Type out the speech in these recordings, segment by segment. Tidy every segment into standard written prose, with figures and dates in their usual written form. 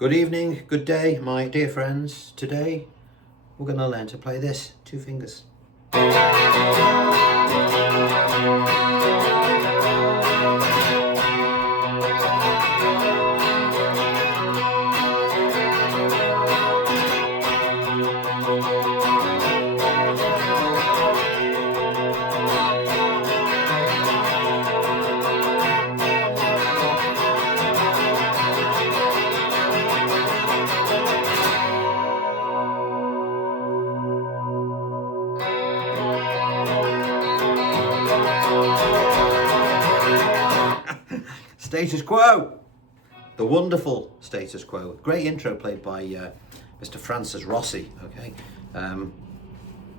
Good evening, good day, my dear friends. Today we're going to learn to play this, two fingers. Status Quo, the wonderful Status Quo. Great intro played by Mr. Francis Rossi. Okay,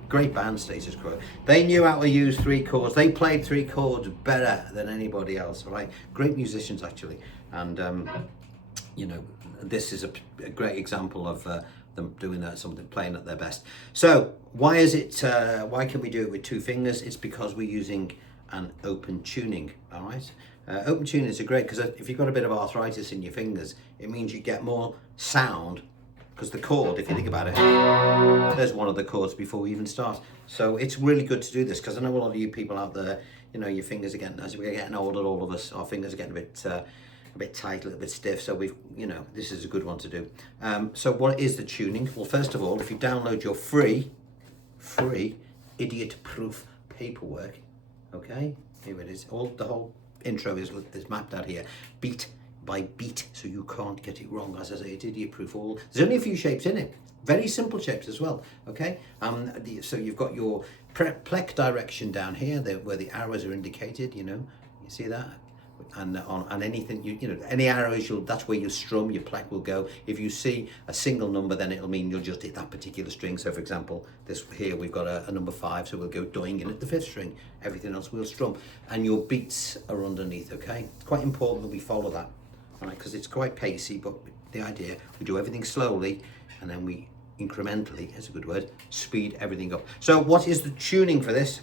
great band, Status Quo. They knew how to use three chords. They played three chords better than anybody else. Right, great musicians actually, and you know, this is a great example of them doing something, playing at their best. So why is it? Why can we do it with two fingers? It's because we're using an open tuning. All right. Open tuning is great because if you've got a bit of arthritis in your fingers, it means you get more sound because the chord, if you think about it, there's one of the chords before we even start. So it's really good to do this because I know a lot of you people out there, you know, your fingers are getting, as we're getting older, all of us, our fingers are getting a bit tight, a little bit stiff. So you know, this is a good one to do. So what is the tuning? Well, first of all, if you download your free idiot-proof paperwork, okay, here it is. The whole intro is mapped out here, beat by beat, so you can't get it wrong. As I say, it's idiot proof. There's only a few shapes in it, very simple shapes as well. Okay, so you've got your plec direction down here, where the arrows are indicated. You know, you see that, and on anything, you know, any arrows, that's where your strum, your plec will go. If you see a single number, then it'll mean you'll just hit that particular string. So for example, this here we've got a number 5, so we'll go doing in at the 5th string. Everything else we'll strum, and your beats are underneath. Okay, it's quite important that we follow that, all right, because it's quite pacey. But the idea, we do everything slowly, and then we incrementally, that's a good word, speed everything up. So what is the tuning for this?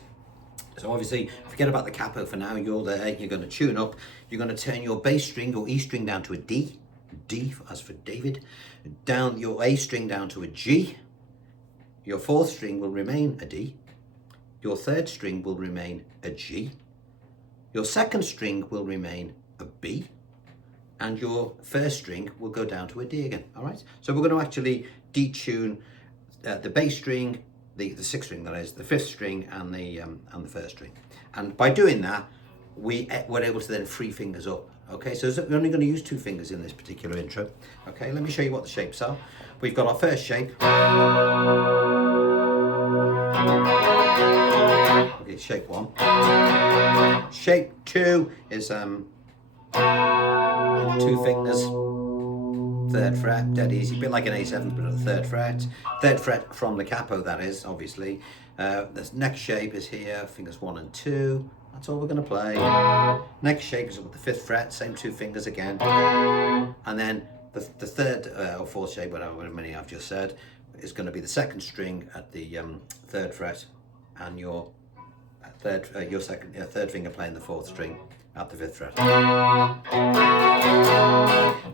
So obviously, forget about the capo for now. You're there, you're going to tune up. You're going to turn your bass string or E string down to a D. D as for David. Down your A string down to a G. Your 4th string will remain a D. Your 3rd string will remain a G. Your 2nd string will remain a B. And your 1st string will go down to a D again. All right. So we're going to actually detune the bass string, the 6th string, that is, the 5th string, and the 1st string. And by doing that, we're able to then free fingers up. Okay, so we're only going to use 2 fingers in this particular intro. Okay, let me show you what the shapes are. We've got our first shape. Okay, shape 1. Shape 2 is 2 fingers. 3rd fret, dead easy, a bit like an A7, but at the 3rd fret. 3rd fret from the capo, that is, obviously. The next shape is here, fingers 1 and 2. That's all we're going to play. Next shape is with the 5th fret, same 2 fingers again. And then the 3rd or 4th shape, whatever many I've just said, is going to be the 2nd string at the 3rd fret, and your 3rd finger playing the 4th string at the 5th fret.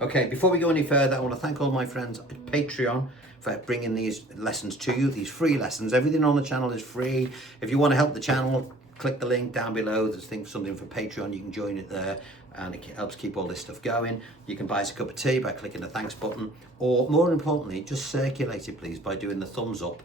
Okay, before we go any further, I want to thank all my friends at Patreon for bringing these lessons to you, these free lessons. Everything on the channel is free. If you want to help the channel, click the link down below. There's something for Patreon. You can join it there, and it helps keep all this stuff going. You can buy us a cup of tea by clicking the thanks button, or more importantly, just circulate it, please, by doing the thumbs up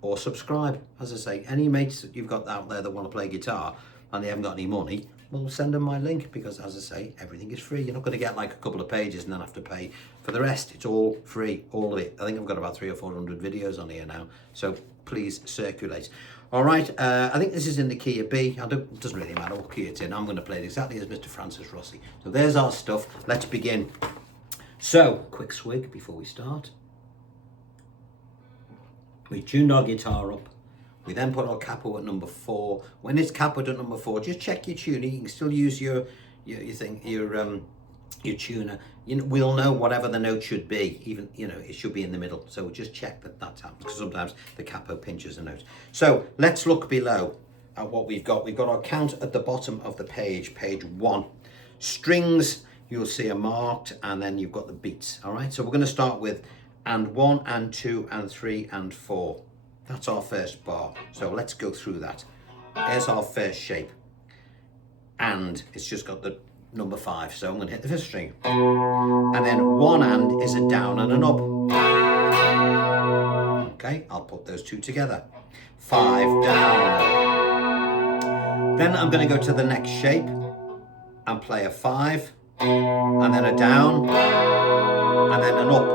or subscribe. As I say, any mates that you've got out there that want to play guitar and they haven't got any money, well, send them my link, because as I say, everything is free. You're not going to get like a couple of pages and then have to pay for the rest. It's all free, all of it. I think I've got about 300 or 400 videos on here now, so please circulate. All right, I think this is in the key of B. It doesn't really matter what key it's in. I'm going to play it exactly as Mr. Francis Rossi. So there's our stuff. Let's begin. So, quick swig before we start. We tuned our guitar up. We then put our capo at number 4. When it's capoed at number 4, just check your tuning. You can still use your tuner. You know, we'll know whatever the note should be. Even, you know, it should be in the middle. So just check that that's happened, because sometimes the capo pinches a note. So let's look below at what we've got. We've got our count at the bottom of the page, page 1. Strings you'll see a marked, and then you've got the beats. All right, so we're going to start with and 1 and 2 and 3 and 4. That's our first bar. So let's go through that. Here's our first shape. And it's just got the number 5. So I'm going to hit the 5th string. And then 1 and is a down and an up. Okay, I'll put those two together. 5 down. Then I'm going to go to the next shape and play a 5, and then a down, and then an up.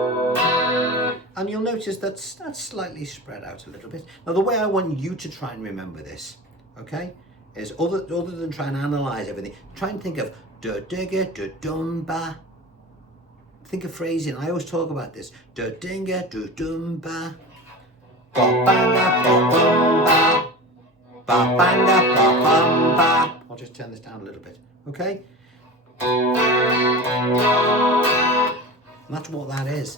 And you'll notice that's slightly spread out a little bit. Now the way I want you to try and remember this, okay, is other than try and analyze everything, try and think of da digga da dum ba. Think of phrasing. I always talk about this. Da dinga da dum ba. Ba banga ba bum ba. Ba banga ba bum ba. I'll just turn this down a little bit, okay? And that's what that is.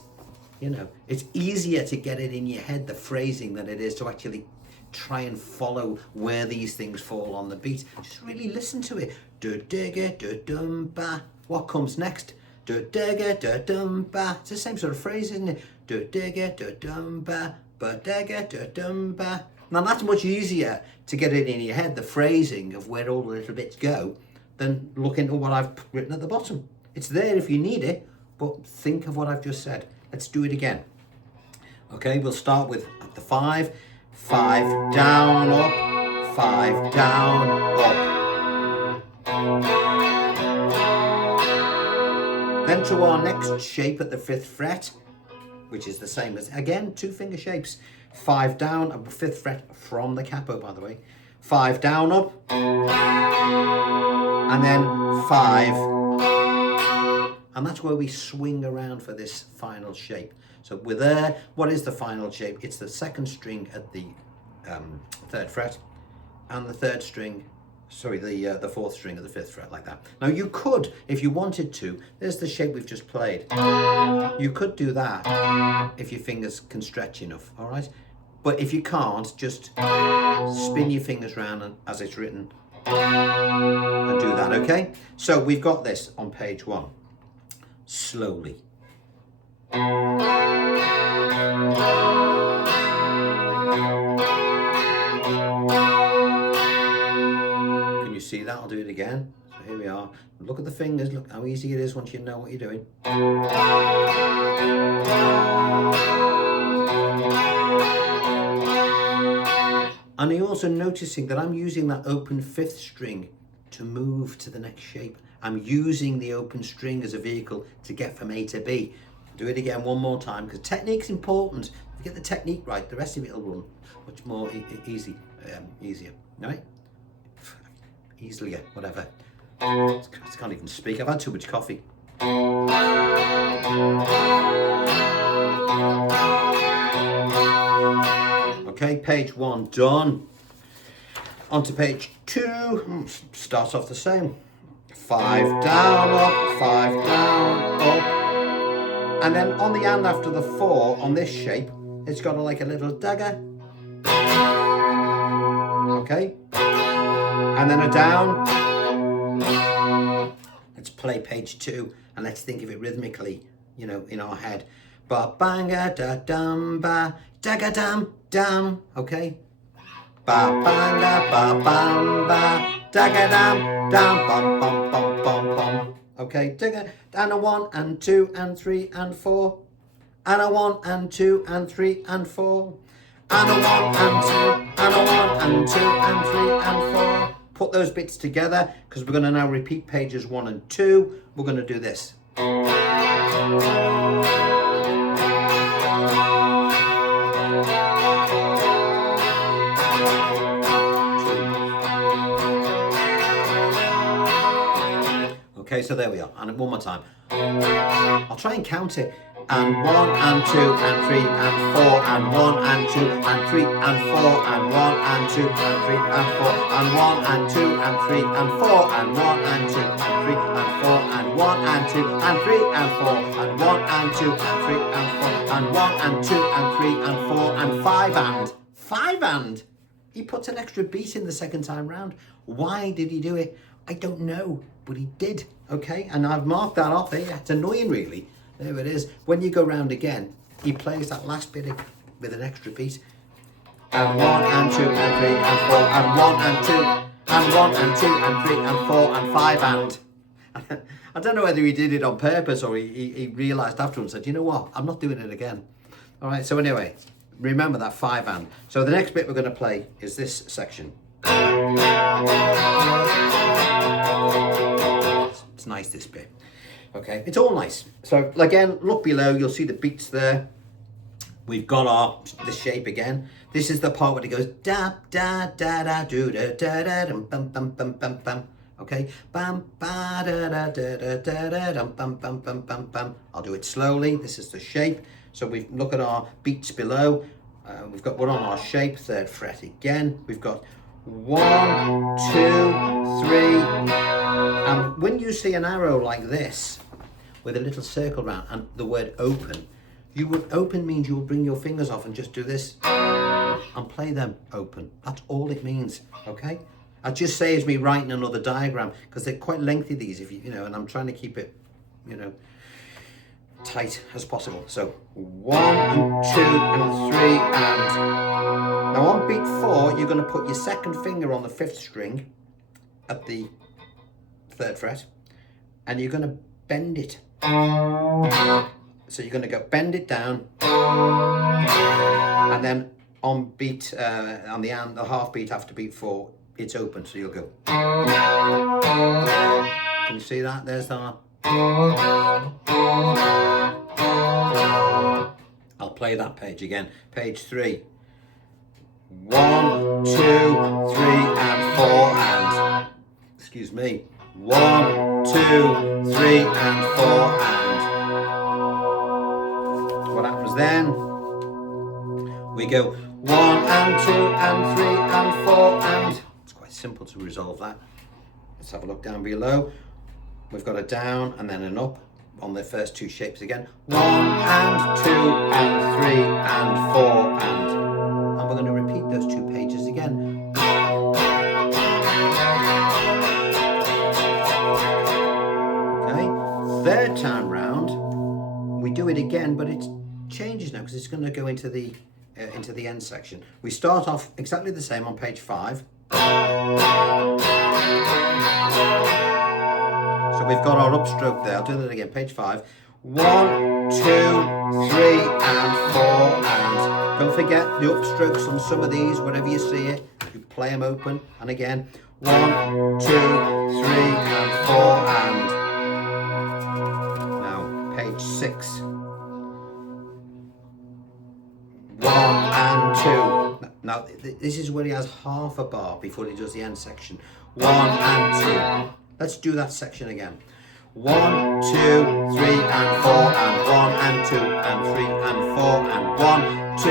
You know, it's easier to get it in your head, the phrasing, than it is to actually try and follow where these things fall on the beat. Just really listen to it. Do digga do dum ba. What comes next? Do digga do dum ba. It's the same sort of phrase, isn't it? Do digga do dum ba. Ba digga do dum ba. Now that's much easier to get it in your head, the phrasing of where all the little bits go, than look into what I've written at the bottom. It's there if you need it, but think of what I've just said. Let's do it again. Okay, we'll start with the 5. 5 down, up, 5 down, up. Then to our next shape at the 5th fret, which is the same as, again, 2-finger shapes. 5 down, up 5th fret from the capo, by the way. 5 down, up, and then 5. And that's where we swing around for this final shape. So we're there. What is the final shape? It's the 2nd string at the 3rd fret, and the 3rd string, sorry, the 4th string at the 5th fret, like that. Now you could, if you wanted to, there's the shape we've just played. You could do that if your fingers can stretch enough, all right? But if you can't, just spin your fingers around and, as it's written, and do that, okay? So we've got this on page 1. Slowly. Can you see that? I'll do it again. So here we are. Look at the fingers. Look how easy it is once you know what you're doing. And you're also noticing that I'm using that open 5th string to move to the next shape. I'm using the open string as a vehicle to get from A to B. Do it again one more time, because technique's important. If you get the technique right, the rest of it will run much more easier, right? Easier, whatever. I can't even speak. I've had too much coffee. Okay, page 1 done. On to page 2. Starts off the same. 5 down, up, 5 down, up. And then on the and after the 4 on this shape, it's got like a little dagger. Okay. And then a down. Let's play page 2 and let's think of it rhythmically, you know, in our head. Ba banga da dum ba dagga dum dum. Okay. Ba banga ba bam ba dagga dum dum bum bum bum bum bum. Okay, dagga and a 1 and 2 and 3 and 4. And a 1 and 2 and 3 and 4. And a 1 and 2 and a 1 and 2 and 3 and 4. Put those bits together, because we're going to now repeat pages 1 and 2. We're going to do this. Okay, so there we are. And one more time. I'll try and count it. And 1 and 2 and 3 and 4 and 1 and 2 and 3 and 4 and 1 and 2 and 3 and 4 and 1 and 2 and 3 and 4 and 1 and 2 and 3 and 4 and 1 and 2 and 3 and 4 and 1 and 2 and 3 and 4 and 1 and 2 and 3 and 4 and 5 and. He puts an extra beat in the second time round. Why did he do it? I don't know, but he did. Okay, and I've marked that off here. It's annoying, really. There it is. When you go round again, he plays that last bit with an extra beat. And 1 and 2 and 3 and 4 and 1 and 2 and 1 and 2 and 3 and 4 and 5 and. I don't know whether he did it on purpose or he realised afterwards and said, you know what, I'm not doing it again. All right, so anyway, remember that 5 and. So the next bit we're going to play is this section. It's nice, this bit. Okay, it's all nice. So again, look below, you'll see the beats there. We've got the shape again. This is the part where it goes da da da da do da da da dum bum bum bum bum bum. Okay, bam ba da da da da da da dum bum bum bum bum bum. I'll do it slowly. This is the shape. So we look at our beats below. We've got one on our shape, 3rd fret again. We've got 1, 2, 3, and when you see an arrow like this with a little circle around and the word open, open means you will bring your fingers off and just do this and play them open. That's all it means, okay? It just saves me writing another diagram because they're quite lengthy, these, if you know, and I'm trying to keep it, you know, tight as possible. So 1 and 2 and 3 and. Now on beat 4, you're going to put your 2nd finger on the 5th string at the 3rd fret, and you're going to bend it. So you're going to go bend it down, and then on beat on the half beat after beat 4, it's open. So you'll go. Can you see that? There's that. I'll play that page again. Page 3. 1, 2, 3 and 4 and. Excuse me. 1, 2, 3 and 4 and. What happens then? We go 1 and 2 and 3 and 4 and. It's quite simple to resolve that. Let's have a look down below. We've got a down and then an up on the first 2 shapes again. 1 and 2 and 3 and 4 and. And we're going to repeat those 2 pages again. Okay, 3rd time round, we do it again, but it changes now because it's going to go into the end section. We start off exactly the same on page 5. So we've got our upstroke there. I'll do that again, page 5. 1, 2, 3 and 4 and. Don't forget the upstrokes on some of these, wherever you see it, you play them open. And again, 1, 2, 3 and 4 and. Now, page 6. 1 and 2. Now, this is where he has half a bar before he does the end section. 1 and 2. Let's do that section again. 1, 2, 3 and 4 and 1 and 2 and 3 and 4 and 1, 2,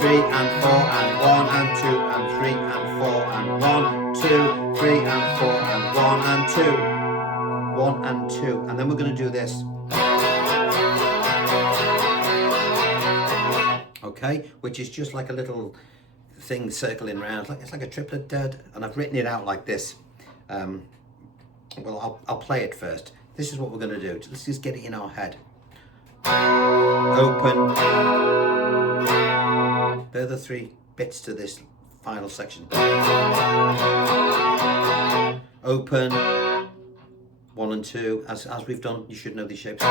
3 and 4 and 1 and 2 and 3 and 4 and 1, 2, 3 and 4 and 1 and 2. 1 and 2. And then we're going to do this. Okay, which is just like a little thing circling around. It's like a triplet dead, and I've written it out like this. Well, I'll play it first. This is what we're going to do. Let's just get it in our head. Open. They're the 3 bits to this final section. Open. 1 and 2. As we've done, you should know these shapes.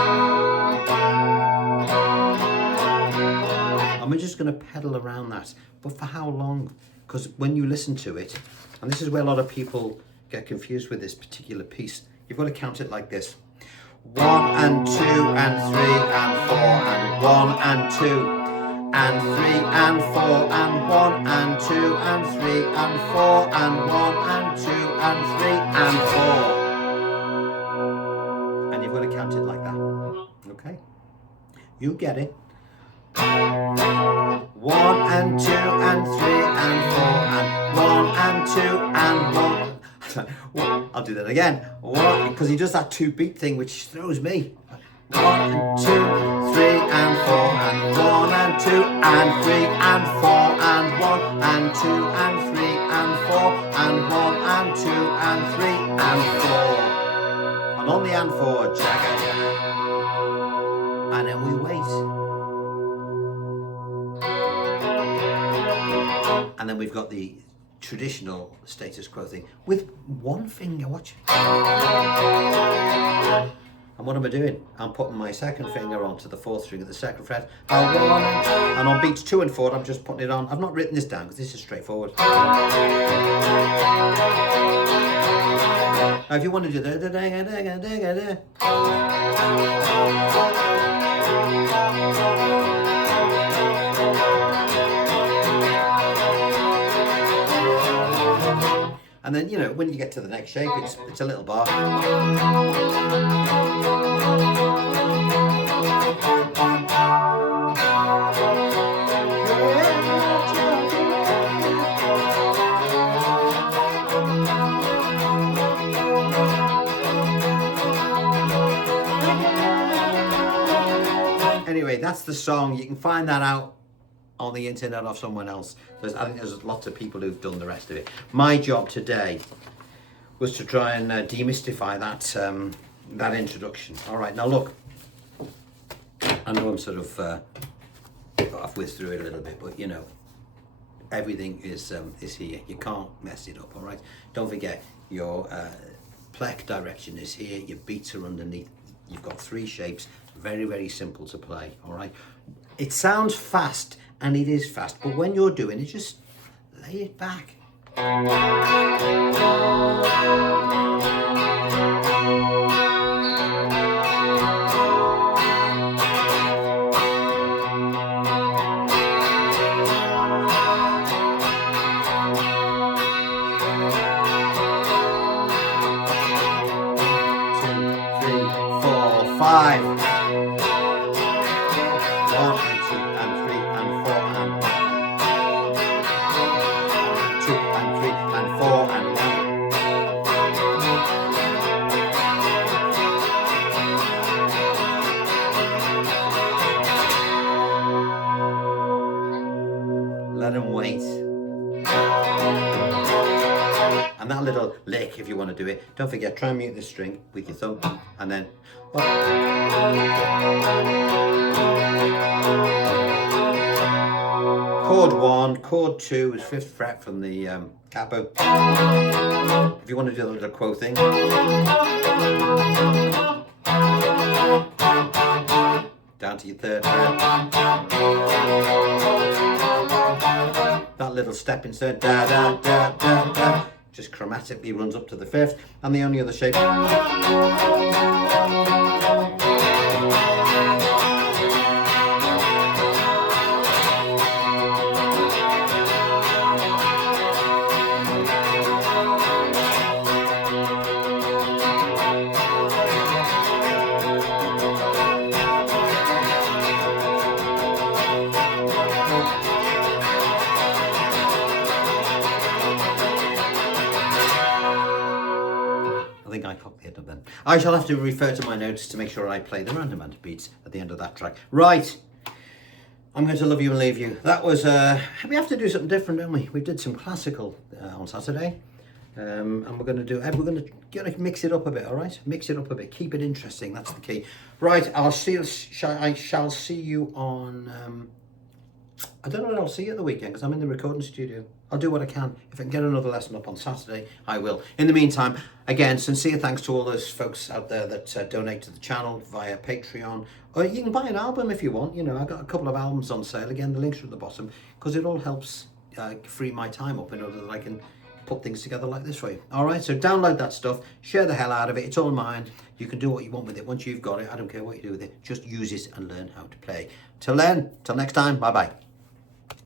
And we're just going to pedal around that. But for how long? Because when you listen to it, and this is where a lot of people get confused with this particular piece, you've got to count it like this. 1 and 2 and 3 and 4 and 1 and 2 and 3 and 4 and 1 and 2 and 3 and 4 and 1 and 2 and 3 and 4. And you've got to count it like that. Okay? You get it. 1 and 2 and 3 and 4 and 1 and 2 and 1. I'll do that again. 1, because he does that 2-beat thing, which throws me. 1 and 2, 3 and 4 and 1 and 2 and 3 and 4 and 1 and 2 and 3 and 4 and 1 and 2 and 3 and 4. and on the and four, jagga, and then we wait. And then we've got the traditional status quo thing with one finger, watch. And what am I doing? I'm putting my second finger onto the fourth string of the second fret. And on beats 2 and 4, I'm just putting it on. I've not written this down because this is straightforward. Now, if you want to do the and then, you know, when you get to the next shape, it's a little bar. Anyway, that's the song. You can find that out on the internet of someone else. I think there's lots of people who've done the rest of it. My job today was to try and demystify that introduction. All right, now look, I know I'm sort of I've whizzed through it a little bit, but you know, everything is here. You can't mess it up. All right, don't forget your plec direction is here. Your beats are underneath. You've got 3 shapes. Very, very simple to play. All right, it sounds fast. And it is fast, but when you're doing it, just lay it back. 5. 1 and 2 and 3 and 4 and 2 and 3 and 4 and 1. Let them wait. And that little lick, if you want to do it, don't forget, try and mute the string with your thumb, and then chord 1, chord 2 is 5th fret from the capo. If you want to do the little quo thing, down to your 3rd fret. That little step insert, da da da da da, just chromatically runs up to the 5th, and the only other shape. I think I cocked the head of them. I shall have to refer to my notes to make sure I play the random amount of beats at the end of that track. Right, I'm going to love you and leave you. That was, we have to do something different, don't we? We did some classical on Saturday, and we're going to mix it up a bit, all right? Mix it up a bit, keep it interesting, that's the key. Right, I shall see you on, I don't know when I'll see you at the weekend because I'm in the recording studio. I'll do what I can. If I can get another lesson up on Saturday, I will. In the meantime, again, sincere thanks to all those folks out there that donate to the channel via Patreon. Or you can buy an album if you want. You know, I've got a couple of albums on sale. Again, the links are at the bottom because it all helps free my time up in order that I can put things together like this for you. All right, so download that stuff. Share the hell out of it. It's all mine. You can do what you want with it. Once you've got it, I don't care what you do with it. Just use it and learn how to play. Till then, till next time, bye-bye.